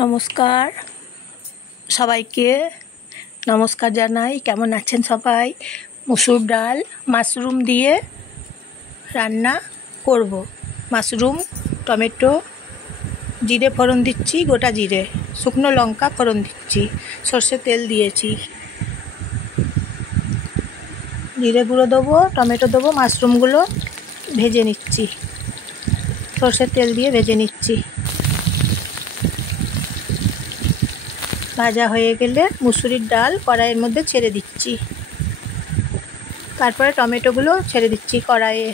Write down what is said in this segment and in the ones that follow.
নমস্কার সবাইকে নমস্কার জানাই। কেমন আছেন সবাই? মুসুর ডাল মাশরুম দিয়ে রান্না করব। মাশরুম, টমেটো, জিরে ফোড়ন দিচ্ছি, গোটা জিরে, শুকনো লঙ্কা ফোড়ন দিচ্ছি, সর্ষে তেল দিয়েছি, জিরে গুঁড়ো দেবো, টমেটো দেবো, মাশরুমগুলো ভেজে নিচ্ছি, সর্ষের তেল দিয়ে ভেজে নিচ্ছি। ভাজা হয়ে গেলে মুসুরির ডাল কড়াইয়ের মধ্যে ছেড়ে দিচ্ছি, তারপরে টমেটোগুলো ছেড়ে দিচ্ছি কড়াইয়ে,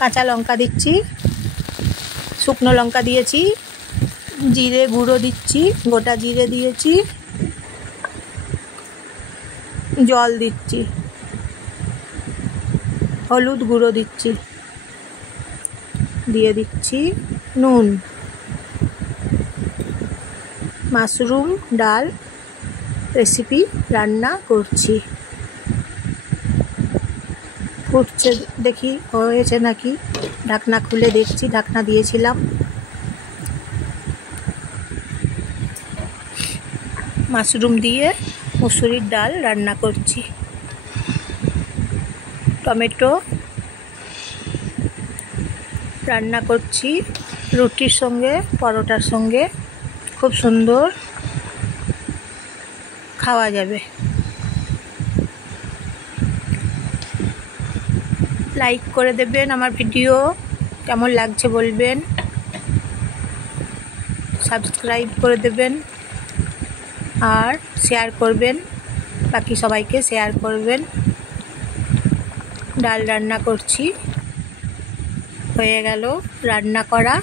কাঁচা লঙ্কা দিচ্ছি, শুকনো লঙ্কা দিয়েছি, জিরে গুঁড়ো দিচ্ছি, গোটা জিরে দিয়েছি, জল দিচ্ছি, হলুদ গুঁড়ো দিচ্ছি, দিয়ে দিচ্ছি নুন। মাশরুম ডাল রেসিপি রান্না করছি। ফুটছে, দেখি হয়েছে নাকি, ঢাকনা খুলে দেখছি, ঢাকনা দিয়েছিলাম। মাশরুম দিয়ে মুসুরির ডাল রান্না করছি। টমেটো রান্না করছি রুটির সঙ্গে, পরোটার সঙ্গে, খুব সুন্দর খাওয়া যাবে। লাইক করে দেবেন, আমার ভিডিও কেমন লাগছে বলবেন, সাবস্ক্রাইব করে দেবেন আর শেয়ার করবেন, বাকি সবাইকে শেয়ার করবেন। ডাল রান্না করছি, হয়ে গেল রান্না করা।